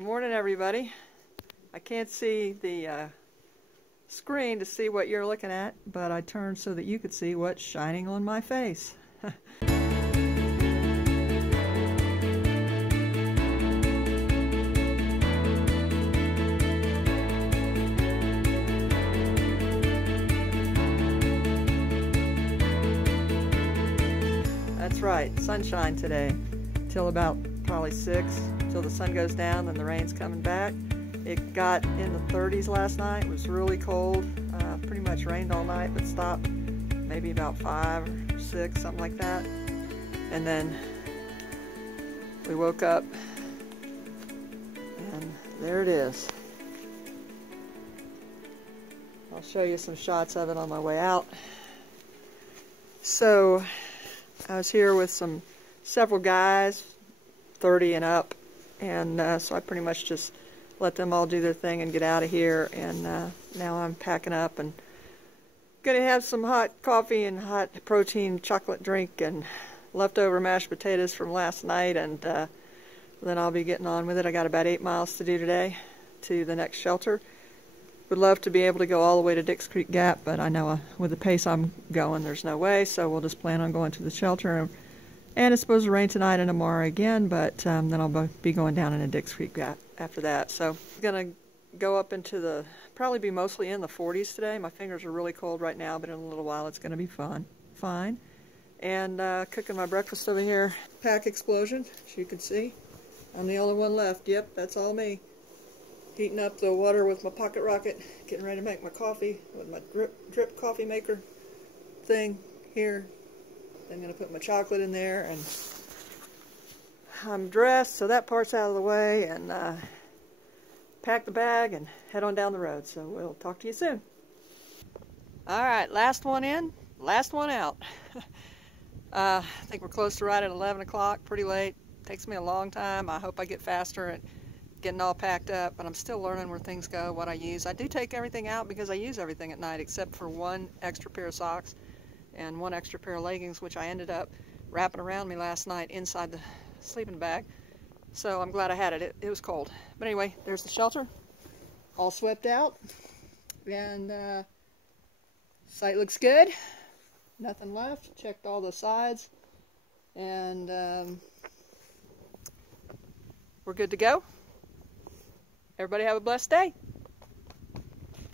Good morning, everybody. I can't see the screen to see what you're looking at, but I turned so that you could see what's shining on my face. That's right, sunshine today till about probably 6, till the sun goes down and the rain's coming back. It got in the 30s last night. It was really cold, pretty much rained all night, but stopped maybe about 5 or 6, something like that. And then we woke up and there it is. I'll show you some shots of it on my way out. So I was here with several guys, 30 and up, and so I pretty much just let them all do their thing and get out of here. And now I'm packing up and gonna have some hot coffee and hot protein chocolate drink and leftover mashed potatoes from last night, and then I'll be getting on with it. I got about 8 miles to do today to the next shelter. Would love to be able to go all the way to Dix Creek Gap, but I know with the pace I'm going, there's no way, so we'll just plan on going to the shelter. And it's supposed to rain tonight and tomorrow again, but then I'll be going down into Dix Creek Gap after that. So I'm going to go up into probably be mostly in the 40s today. My fingers are really cold right now, but in a little while it's going to be fine. And cooking my breakfast over here. Pack explosion, as you can see. I'm the only one left. Yep, that's all me. Heating up the water with my pocket rocket, getting ready to make my coffee with my drip coffee maker thing here. I'm going to put my chocolate in there, and I'm dressed, so that part's out of the way, and pack the bag and head on down the road. So we'll talk to you soon. Alright, last one in, last one out. I think we're close to right at 11 o'clock, pretty late. Takes me a long time. I hope I get faster at getting all packed up, but I'm still learning where things go, what I use. I do take everything out because I use everything at night except for one extra pair of socks and one extra pair of leggings, which I ended up wrapping around me last night inside the sleeping bag. So I'm glad I had it. It was cold. But anyway, there's the shelter, all swept out, and site looks good. Nothing left. Checked all the sides, and we're good to go. Everybody have a blessed day.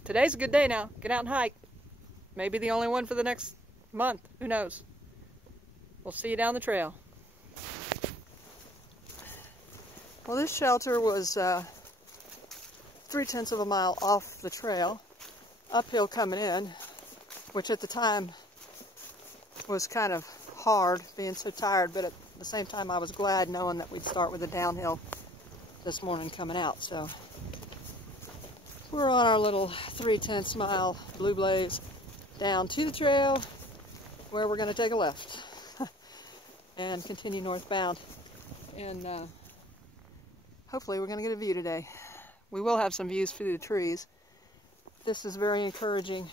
Today's a good day now. Get out and hike. Maybe the only one for the next month. Who knows? We'll see you down the trail. Well, this shelter was 3/10 of a mile off the trail, uphill coming in, which at the time was kind of hard, being so tired, but at the same time I was glad knowing that we'd start with a downhill this morning coming out. So we're on our little 3/10 mile blue blaze down to the trail, where we're going to take a left and continue northbound, and hopefully we're going to get a view today. We will have some views through the trees. This is very encouraging.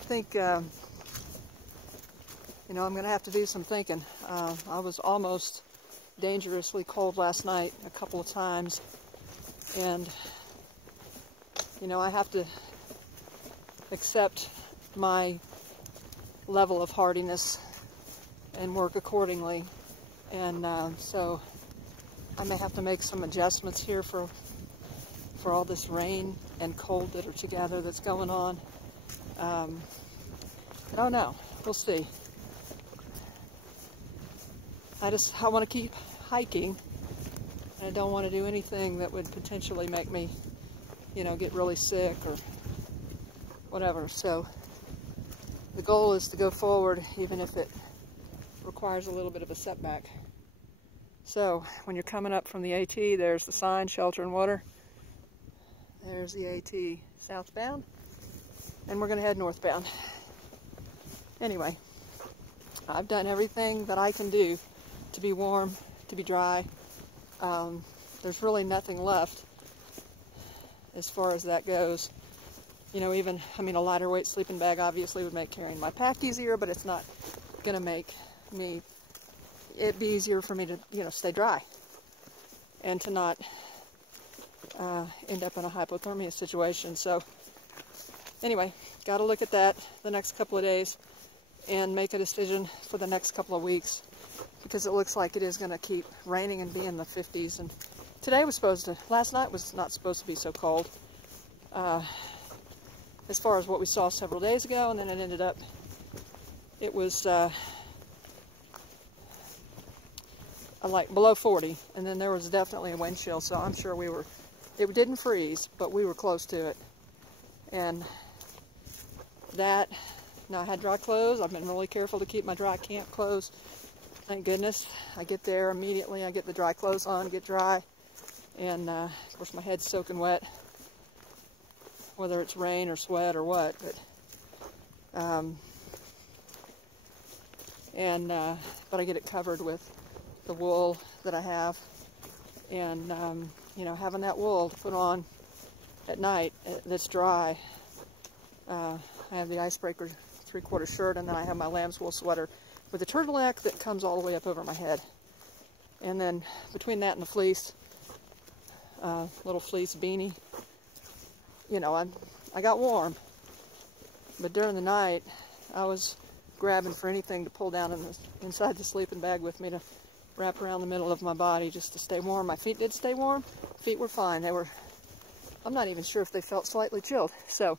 I think I'm going to have to do some thinking. I was almost dangerously cold last night a couple of times, and I have to accept my level of hardiness and work accordingly, and so I may have to make some adjustments here for all this rain and cold that are together that's going on. I don't know. We'll see. I want to keep hiking, and I don't want to do anything that would potentially make me get really sick or whatever. So the goal is to go forward even if it requires a little bit of a setback. So when you're coming up from the AT, there's the sign, shelter and water. There's the AT southbound, and we're going to head northbound. Anyway, I've done everything that I can do to be warm, to be dry. There's really nothing left as far as that goes. A lighter weight sleeping bag obviously would make carrying my pack easier, but it's not going to make it be easier for me to, stay dry and to not end up in a hypothermia situation. So anyway, got to look at that the next couple of days and make a decision for the next couple of weeks, because it looks like it is going to keep raining and be in the 50s. And today was last night was not supposed to be so cold as far as what we saw several days ago, and then it ended up, it was like below 40, and then there was definitely a wind chill, so I'm sure it didn't freeze, but we were close to it. And that, now I had dry clothes. I've been really careful to keep my dry camp clothes. Thank goodness. I get there immediately, I get the dry clothes on, get dry, and of course my head's soaking wet, whether it's rain or sweat or what, but I get it covered with the wool that I have, and you know, having that wool to put on at night that's dry. I have the icebreaker 3/4 shirt, and then I have my lamb's wool sweater with a turtleneck that comes all the way up over my head. And then between that and the fleece, little fleece beanie, you know, I got warm. But during the night, I was grabbing for anything to pull down inside the sleeping bag with me to wrap around the middle of my body just to stay warm. My feet did stay warm. Feet were fine. I'm not even sure if they felt slightly chilled. So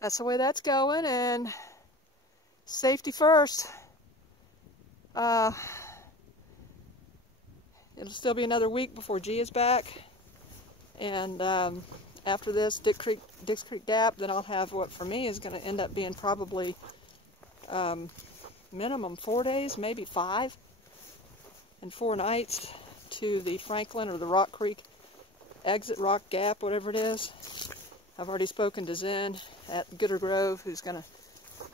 that's the way that's going, and safety first. It'll still be another week before G is back, and after this, Dix Creek Gap, then I'll have what for me is going to end up being probably minimum 4 days, maybe 5, and 4 nights to the Franklin or the Rock Creek exit, Rock Gap, whatever it is. I've already spoken to Zen at Gooder Grove, who's going to,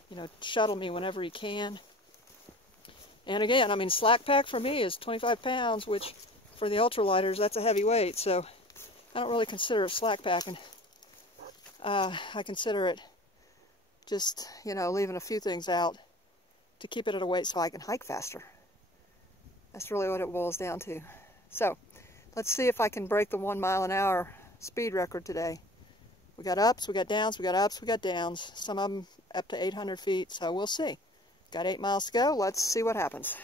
you know, shuttle me whenever he can. And again, I mean, slack pack for me is 25 pounds, which for the ultralighters, that's a heavy weight. So I don't really consider it slack packing. I consider it just, you know, leaving a few things out to keep it at a weight so I can hike faster. That's really what it boils down to. So let's see if I can break the 1 mile an hour speed record today. We got ups, we got downs, we got ups, we got downs. Some of them up to 800 feet, so we'll see. Got 8 miles to go. Let's see what happens.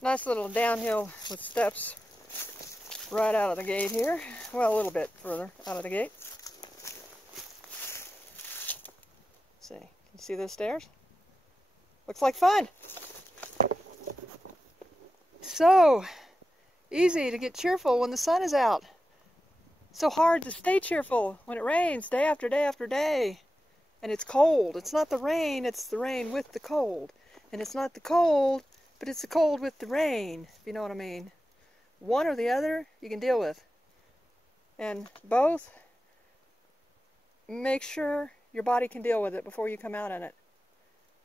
Nice little downhill with steps right out of the gate here. Well, a little bit further out of the gate. Let's see, can you see those stairs? Looks like fun. So easy to get cheerful when the sun is out. So hard to stay cheerful when it rains day after day after day. And it's cold. It's not the rain, it's the rain with the cold. And it's not the cold, but it's the cold with the rain, if you know what I mean. One or the other, you can deal with. And both, make sure your body can deal with it before you come out in it.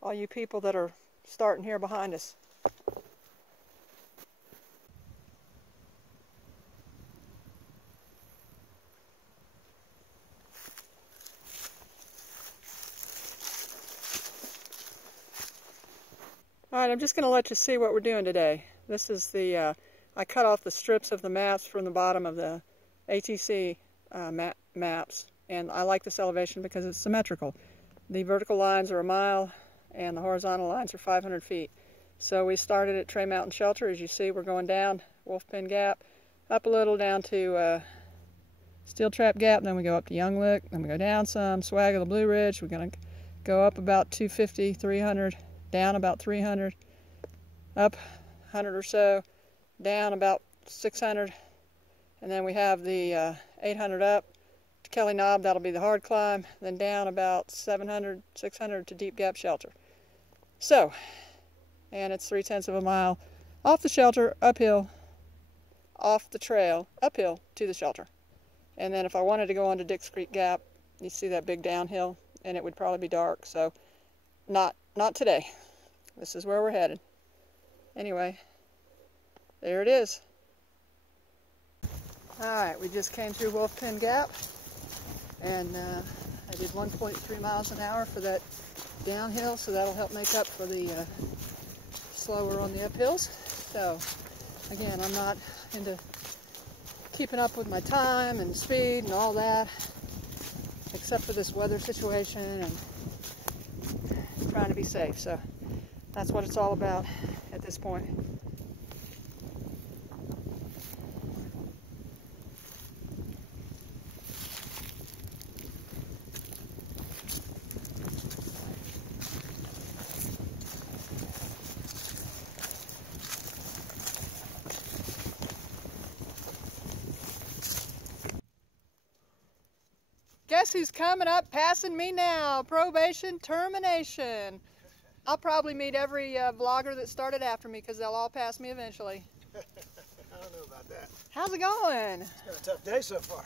All you people that are starting here behind us. Alright, I'm just going to let you see what we're doing today. This is the, I cut off the strips of the maps from the bottom of the ATC maps, and I like this elevation because it's symmetrical. The vertical lines are 1 mile, and the horizontal lines are 500 feet. So we started at Tray Mountain Shelter. As you see, we're going down Wolf Pen Gap, up a little down to Steel Trap Gap, then we go up to Young Lick, then we go down some, Swag of the Blue Ridge. We're going to go up about 250, 300, down about 300, up 100 or so, down about 600, and then we have the 800 up to Kelly Knob. That'll be the hard climb, then down about 700, 600 to Deep Gap Shelter. So, and it's 3/10 of a mile off the shelter, uphill, off the trail, uphill to the shelter. And then if I wanted to go on to Dix Creek Gap, you see that big downhill, and it would probably be dark, so not today. This is where we're headed. Anyway, there it is. Alright, we just came through Wolf Pen Gap, and I did 1.3 miles an hour for that downhill, so that'll help make up for the slower on the uphills. So, again, I'm not into keeping up with my time and speed and all that, except for this weather situation and trying to be safe. So that's what it's all about at this point. Guess who's coming up passing me now? Probation termination. I'll probably meet every vlogger that started after me because they'll all pass me eventually. I don't know about that. How's it going? It's been a tough day so far.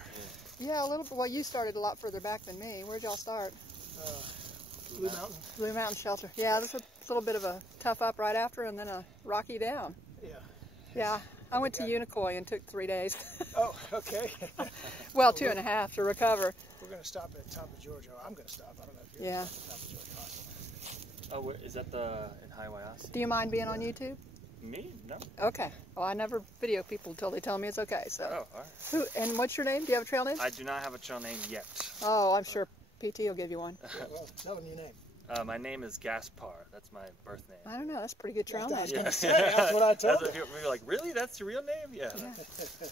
Yeah, a little bit. Well, you started a lot further back than me. Where'd y'all start? Blue Mountain. Blue Mountain Shelter. Yeah, this was a little bit of a tough up right after and then a rocky down. Yeah. Yeah, I went to Unicoi and took 3 days. Oh, okay. Well, 2.5 to recover. We're going to stop at the top of Georgia. I'm going to stop. I don't know if you're Yeah. at the top of Georgia Hospital. Oh, is that in Hiawassee? Do you mind being on YouTube? Me? No. Okay. Well, I never video people until they tell me it's okay. So. Oh, all right. Who? And what's your name? Do you have a trail name? I do not have a trail name yet. Oh, I'm sure PT will give you one. Yeah, well, tell them your name. My name is Gaspar. That's my birth name. I don't know. That's a pretty good trail name. That's what I told That's what we were like, really? That's your real name? Yeah.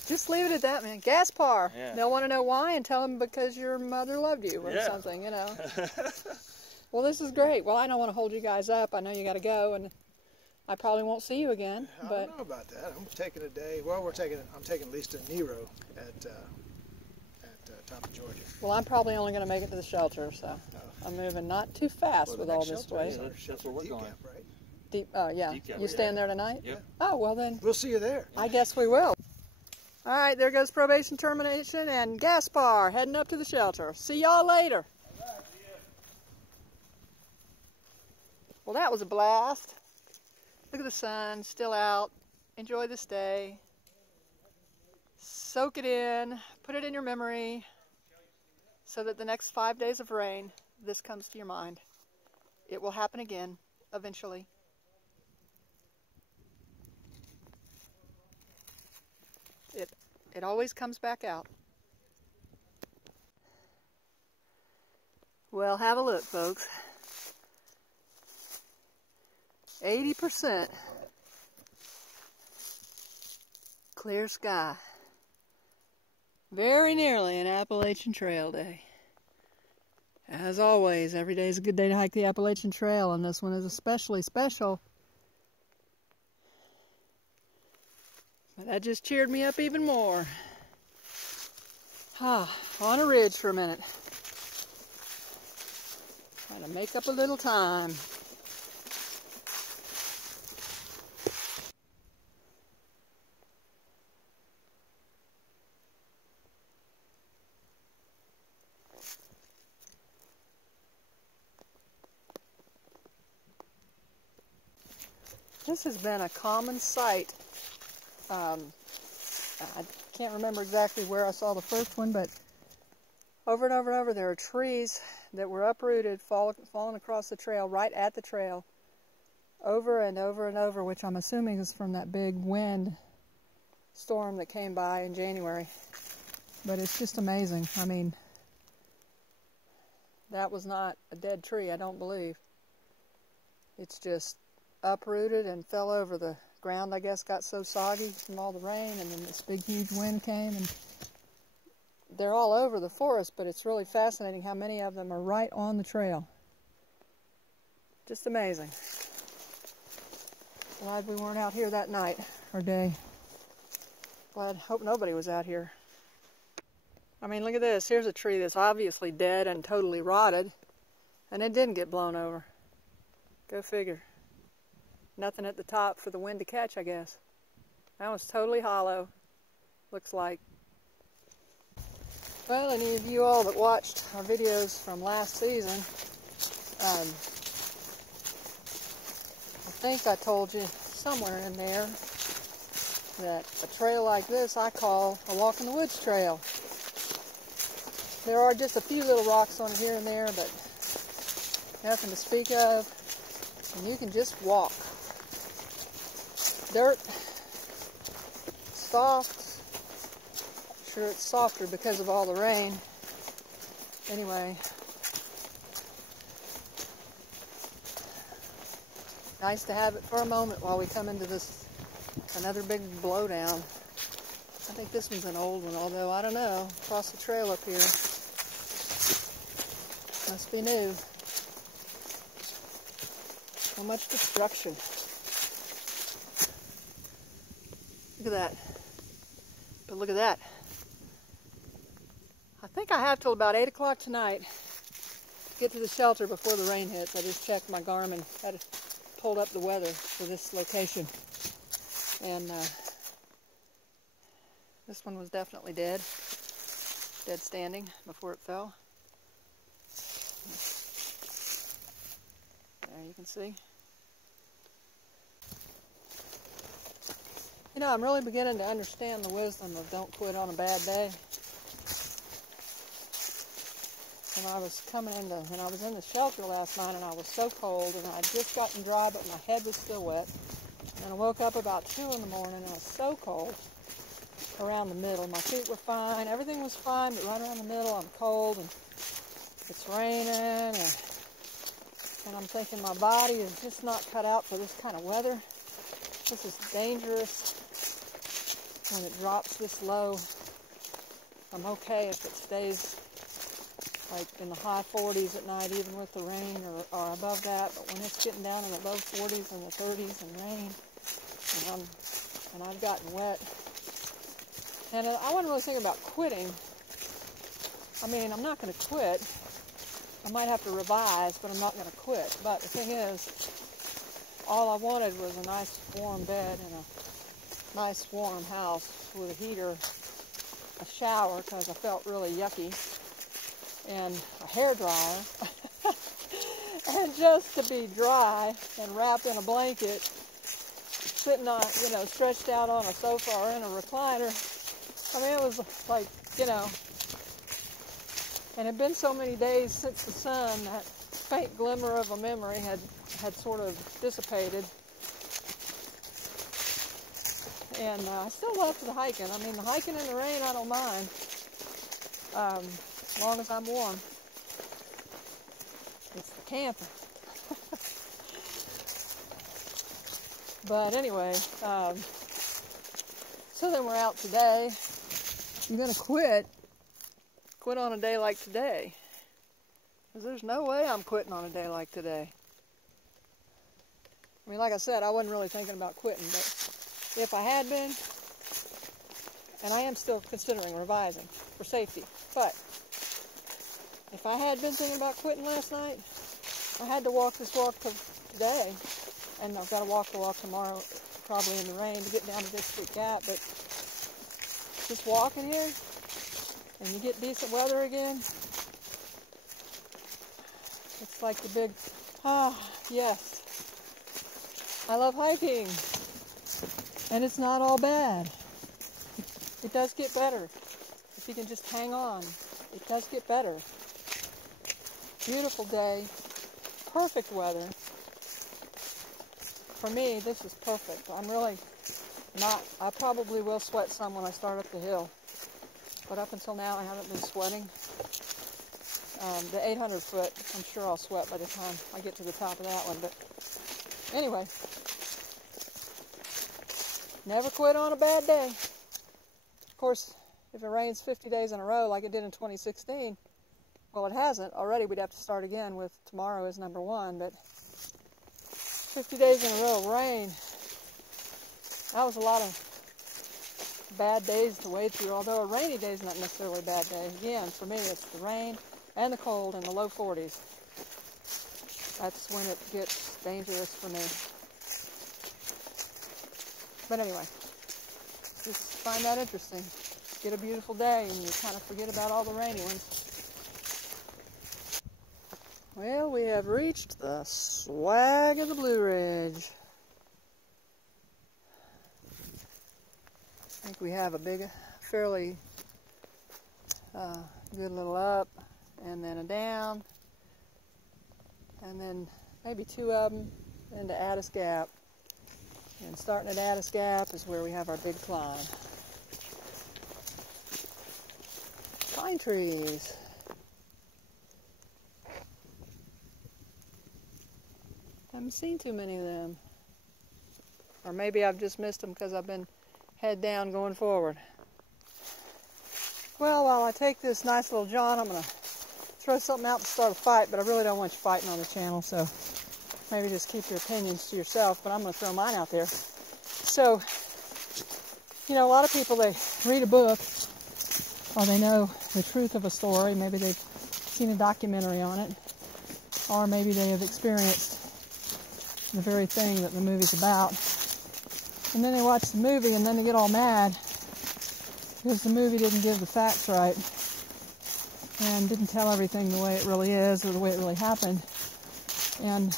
Just leave it at that, man. Gaspar. Yeah. They'll want to know why and tell them because your mother loved you or something, you know. Well, this is great. Well, I don't want to hold you guys up. I know you got to go, and I probably won't see you again. I But don't know about that. I'm taking a day. Well, I'm taking Lisa to Nero at top of Georgia. well, I'm probably only going to make it to the shelter, so I'm moving not too fast with all this weight. That's where we're Deep going. Gap, right? Deep. Yeah. Deep Gap, You staying there tonight? Yep. Oh, well then. We'll see you there. I guess we will. All right, there goes probation termination and Gaspar heading up to the shelter. See y'all later. Well, that was a blast. Look at the sun, still out. Enjoy this day. Soak it in, put it in your memory so that the next 5 days of rain, this comes to your mind. It will happen again, eventually. It always comes back out. Well, have a look, folks. 80% clear sky. Very nearly an Appalachian Trail day. As always, every day is a good day to hike the Appalachian Trail, and this one is especially special. But that just cheered me up even more. On a ridge for a minute. Trying to make up a little time. This has been a common sight. I can't remember exactly where I saw the first one, but over and over and over there are trees that were uprooted, falling across the trail, right at the trail, over and over and over, which I'm assuming is from that big wind storm that came by in January. But it's just amazing. I mean, that was not a dead tree, I don't believe. It's just uprooted and fell over. The ground, I guess, got so soggy from all the rain, and then this big huge wind came, and they're all over the forest, but it's really fascinating how many of them are right on the trail. Just amazing. Glad we weren't out here that night or day. Hope nobody was out here. I mean, look at this. Here's a tree that's obviously dead and totally rotted, and it didn't get blown over. Go figure. Nothing at the top for the wind to catch, I guess. That was totally hollow, looks like. Well, any of you all that watched our videos from last season, I think I told you somewhere in there that a trail like this I call a walk in the woods trail. There are just a few little rocks on it here and there, but nothing to speak of, and you can just walk. Dirt, soft, sure it's softer because of all the rain. Anyway, nice to have it for a moment while we come into this another big blowdown. I think this one's an old one, although I don't know. Across the trail up here. Must be new. So much destruction. Look at that. But look at that. I think I have till about 8 o'clock tonight to get to the shelter before the rain hits. I just checked my Garmin. Had pulled up the weather for this location. And this one was definitely dead. Dead standing before it fell. There you can see. You know, I'm really beginning to understand the wisdom of don't quit on a bad day. When I was in the shelter last night and I was so cold and I'd just gotten dry but my head was still wet. And I woke up about 2 in the morning and I was so cold around the middle. My feet were fine, everything was fine, but right around the middle I'm cold and it's raining and I'm thinking my body is just not cut out for this kind of weather. This is dangerous when it drops this low. I'm okay if it stays like in the high 40s at night, even with the rain or above that. But when it's getting down in the low 40s and the 30s and rain, and I've gotten wet, and I wasn't really thinking about quitting. I mean, I'm not going to quit. I might have to revise, but I'm not going to quit. But the thing is, all I wanted was a nice warm bed and a nice warm house with a heater, a shower because I felt really yucky, and a hairdryer, and just to be dry and wrapped in a blanket, sitting on, you know, stretched out on a sofa or in a recliner. I mean, it was like, you know, and it had been so many days since the sun, that faint glimmer of a memory had sort of dissipated. And I still love the hiking. I mean, the hiking in the rain, I don't mind. As long as I'm warm. It's the camping. But anyway, so then we're out today. I'm going to quit on a day like today. Because there's no way I'm quitting on a day like today. I mean, like I said, I wasn't really thinking about quitting, but if I had been, and I am still considering revising for safety, but if I had been thinking about quitting last night, I had to walk this walk today, and I've got to walk the walk tomorrow, probably in the rain, to get down to Addis Gap, but just walking here, and you get decent weather again, it's like the big, yes, I love hiking, and it's not all bad. It does get better. If you can just hang on, it does get better. Beautiful day, perfect weather. For me, this is perfect. I'm really not, I probably will sweat some when I start up the hill, but up until now I haven't been sweating. The 800 foot, I'm sure I'll sweat by the time I get to the top of that one, but anyway, never quit on a bad day. Of course, if it rains 50 days in a row like it did in 2016, well, it hasn't. Already we'd have to start again with tomorrow as number 1, but 50 days in a row of rain, that was a lot of bad days to wade through, although a rainy day is not necessarily a bad day. Again, for me, it's the rain and the cold and the low 40s. That's when it gets dangerous for me. But anyway, just find that interesting. Get a beautiful day and you kind of forget about all the rainy ones. Well, we have reached the swag of the Blue Ridge. I think we have a big, fairly good little up, and then a down, and then maybe 2 of them into Addis Gap. And starting at Addis Gap is where we have our big climb. pine trees. Haven't seen too many of them. Or maybe I've just missed them because I've been head down going forward. Well, while I take this nice little John, I'm going to throw something out to start a fight, but I really don't want you fighting on the channel, so maybe just keep your opinions to yourself, but I'm going to throw mine out there. So, you know, a lot of people, they read a book, or they know the truth of a story. Maybe they've seen a documentary on it, or maybe they have experienced the very thing that the movie's about. And then they watch the movie and then they get all mad because the movie didn't give the facts right and didn't tell everything the way it really is or the way it really happened. And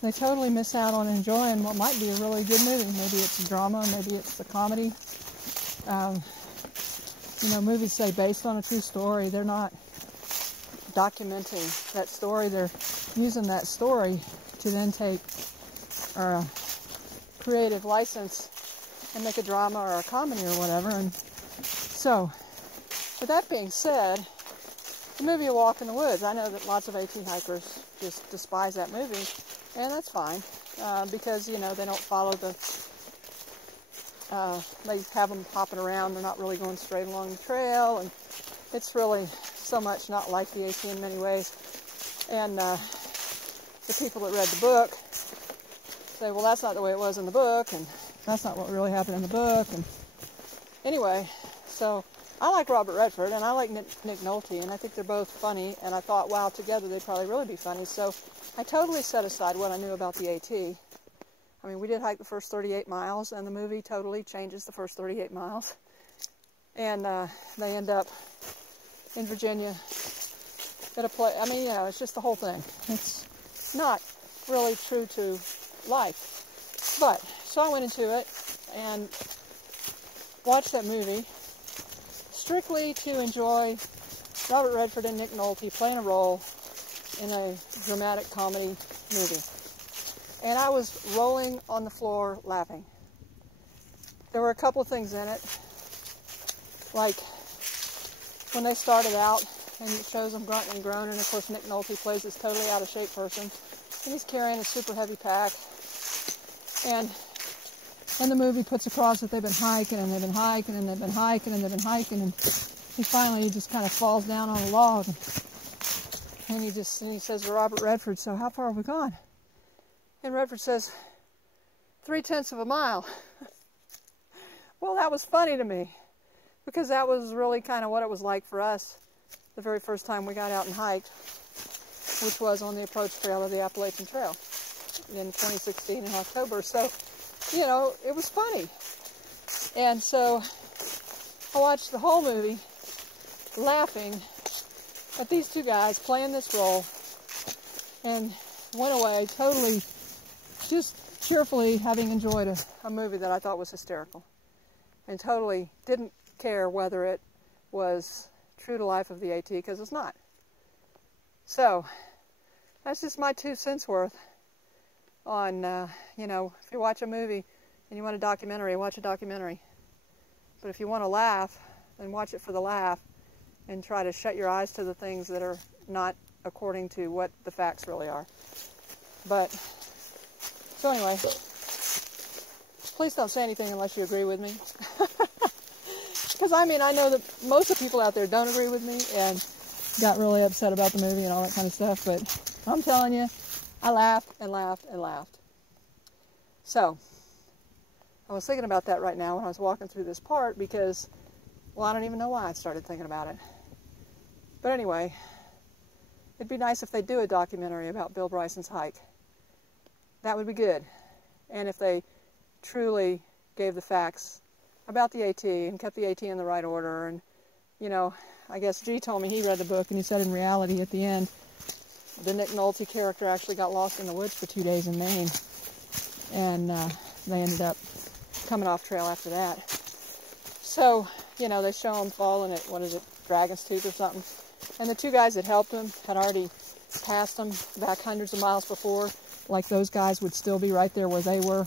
they totally miss out on enjoying what might be a really good movie. Maybe it's a drama, maybe it's a comedy. You know, movies say based on a true story. They're not documenting that story. They're using that story to then take a creative license and make a drama or a comedy or whatever. And so, with that being said, the movie A Walk in the Woods, I know that lots of AT hikers just despise that movie, and that's fine, because, you know, they don't follow the, they have them hopping around, they're not really going straight along the trail, and it's really so much not like the AT in many ways. And the people that read the book say, well, that's not the way it was in the book, and that's not what really happened in the book. And anyway, so I like Robert Redford, and I like Nick Nolte, and I think they're both funny, and I thought, wow, together they'd probably really be funny. So I totally set aside what I knew about the AT. I mean, we did hike the first 38 miles, and the movie totally changes the first 38 miles. And they end up in Virginia at a place. I mean, you know, it's just the whole thing. It's not really true to life. But, so I went into it and watched that movie strictly to enjoy Robert Redford and Nick Nolte playing a role in a dramatic comedy movie. And I was rolling on the floor laughing. There were a couple of things in it, like when they started out and it shows them grunting and groaning, and of course Nick Nolte plays this totally out of shape person, and he's carrying a super heavy pack, and the movie puts across that they've been hiking and they've been hiking and they've been hiking and they've been hiking, and he finally just kind of falls down on a log, and he says to Robert Redford, so how far have we gone? And Redford says, 3/10 of a mile. Well, that was funny to me, because that was really kind of what it was like for us the very first time we got out and hiked, which was on the approach trail of the Appalachian Trail in 2016 in October. So, you know, it was funny. And so I watched the whole movie laughing at these two guys playing this role, and went away totally just cheerfully having enjoyed a movie that I thought was hysterical, and totally didn't care whether it was true to life of the AT, because it's not. So that's just my 2 cents worth on, you know, if you watch a movie and you want a documentary, watch a documentary. But if you want to laugh, then watch it for the laugh, and try to shut your eyes to the things that are not according to what the facts really are. But, so anyway, please don't say anything unless you agree with me. Because, I mean, I know that most of the people out there don't agree with me and got really upset about the movie and all that kind of stuff, but I'm telling you, I laughed and laughed and laughed. So, I was thinking about that right now when I was walking through this part, because, well, I don't even know why I started thinking about it. But anyway, it'd be nice if they do a documentary about Bill Bryson's hike. That would be good. And if they truly gave the facts about the AT and kept the AT in the right order. And, you know, I guess G told me he read the book, and he said in reality at the end, the Nick Nolte character actually got lost in the woods for 2 days in Maine. And they ended up coming off trail after that. So, you know, they show him falling at, what is it, Dragon's Tooth or something. And the two guys that helped him had already passed him back hundreds of miles before. Like those guys would still be right there where they were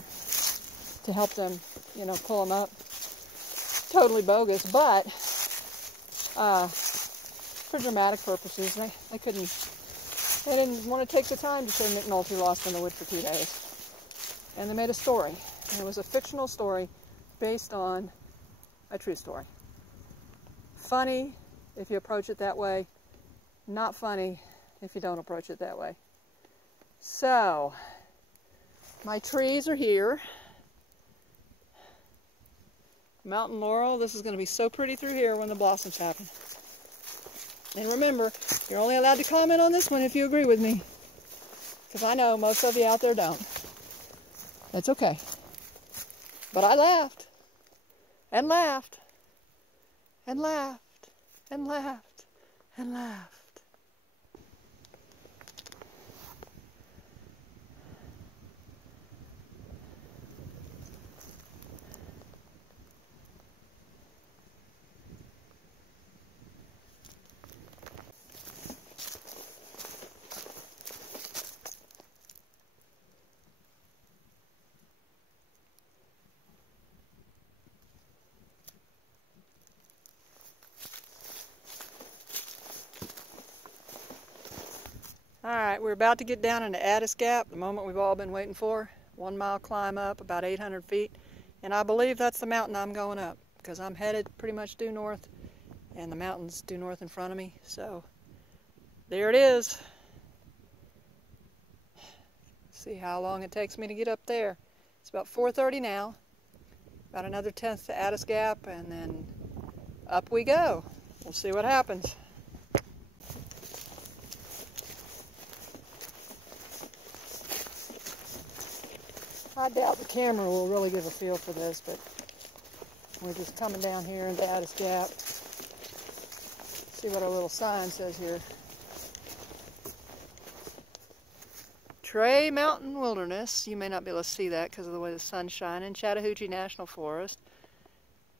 to help them, you know, pull them up. Totally bogus, but for dramatic purposes. They didn't want to take the time to say Mick Nolte lost in the woods for 2 days. And they made a story. And it was a fictional story based on a true story. Funny if you approach it that way. Not funny if you don't approach it that way. So, my trees are here. Mountain laurel, this is going to be so pretty through here when the blossoms happen. And remember, you're only allowed to comment on this one if you agree with me. Because I know most of you out there don't. That's okay. But I laughed. And laughed. And laughed. And laughed. And laughed. Alright, we're about to get down into Addis Gap, the moment we've all been waiting for. 1 mile climb up, about 800 feet. And I believe that's the mountain I'm going up, because I'm headed pretty much due north, and the mountain's due north in front of me. So, there it is. See how long it takes me to get up there. It's about 4:30 now. About another 10th to Addis Gap, and then up we go. We'll see what happens. I doubt the camera will really give a feel for this, but we're just coming down here into Addis Gap. See what our little sign says here. Tray Mountain Wilderness. You may not be able to see that because of the way the sun's shining. Chattahoochee National Forest.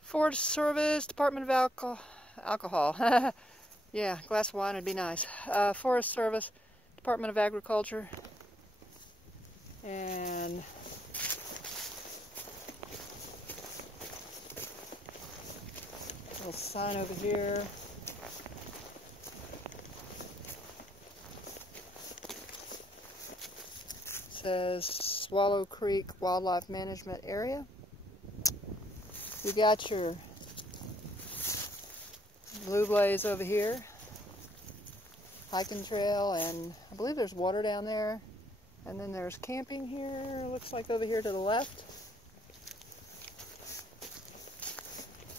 Forest Service, Department of Alcohol. Yeah, a glass of wine would be nice. Forest Service, Department of Agriculture. And little sign over here. Says Swallow Creek Wildlife Management Area. You got your Blue Blaze over here, hiking trail, and I believe there's water down there. And then there's camping here, looks like over here to the left.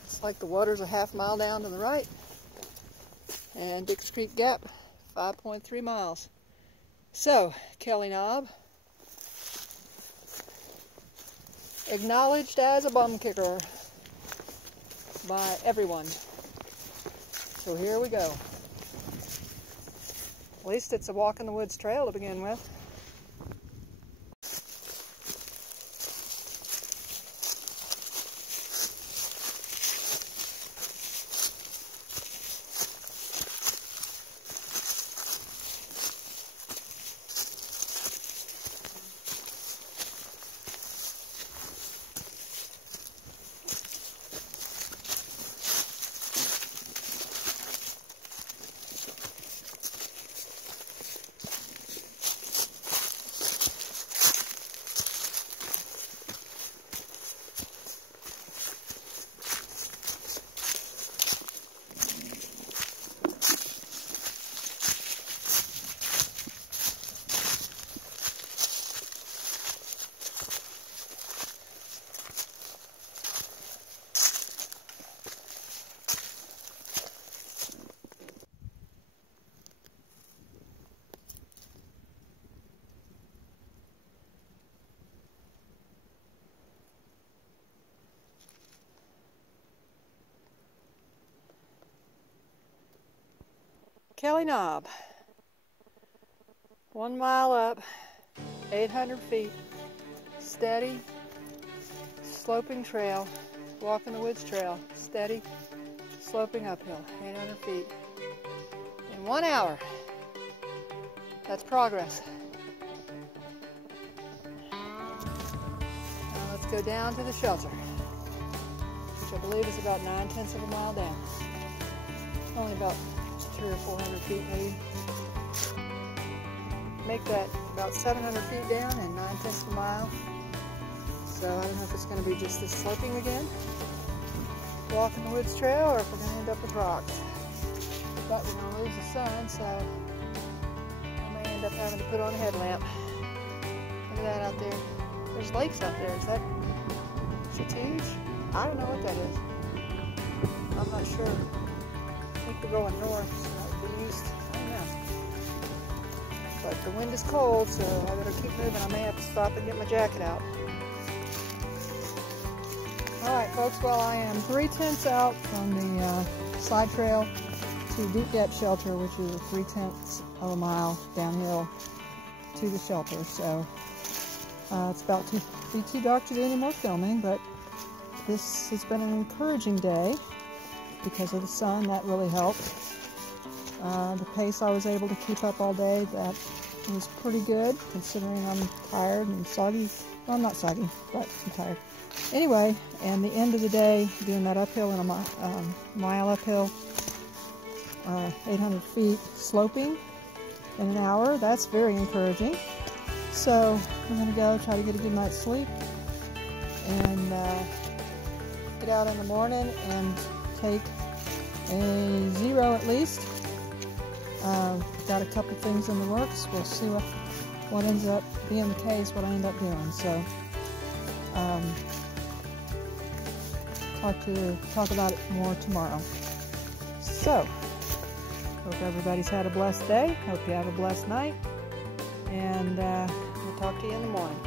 Looks like the water's a half mile down to the right. And Dix Creek Gap, 5.3 miles. So, Kelly Knob, acknowledged as a bum kicker by everyone. So here we go. At least it's a walk in the woods trail to begin with. Kelly Knob, 1 mile up, 800 feet, steady, sloping trail, walk in the woods trail, steady, sloping uphill, 800 feet, in 1 hour. That's progress. Now let's go down to the shelter, which I believe is about 9/10 of a mile down. Only about 300 or 400 feet maybe. Make that about 700 feet down in 9/10 of a mile. So I don't know if it's going to be just this sloping again, walking the woods trail, or if we're going to end up with rocks. But we're going to lose the sun, so I may end up having to put on a headlamp. Look at that out there. There's lakes out there. Is it huge? I don't know what that is. I'm not sure. I think we're going north, so that would be east. I don't know. But the wind is cold, so I better keep moving. I may have to stop and get my jacket out. Alright folks, well I am 3/10 out from the side trail to deep depth shelter, which is 3/10 of a mile downhill to the shelter. So it's about to be too dark to do any more filming, but this has been an encouraging day because of the sun. That really helped. The pace I was able to keep up all day, that was pretty good considering I'm tired and soggy. Well, I'm not soggy, but I'm tired. Anyway, and the end of the day, doing that uphill in a mile uphill, 800 feet sloping in an hour, that's very encouraging. So I'm going to go try to get a good night's sleep and get out in the morning and take a 0 at least. Got a couple things in the works. We'll see what ends up being the case, what I end up doing. So talk about it more tomorrow. So hope everybody's had a blessed day. Hope you have a blessed night, and we'll talk to you in the morning.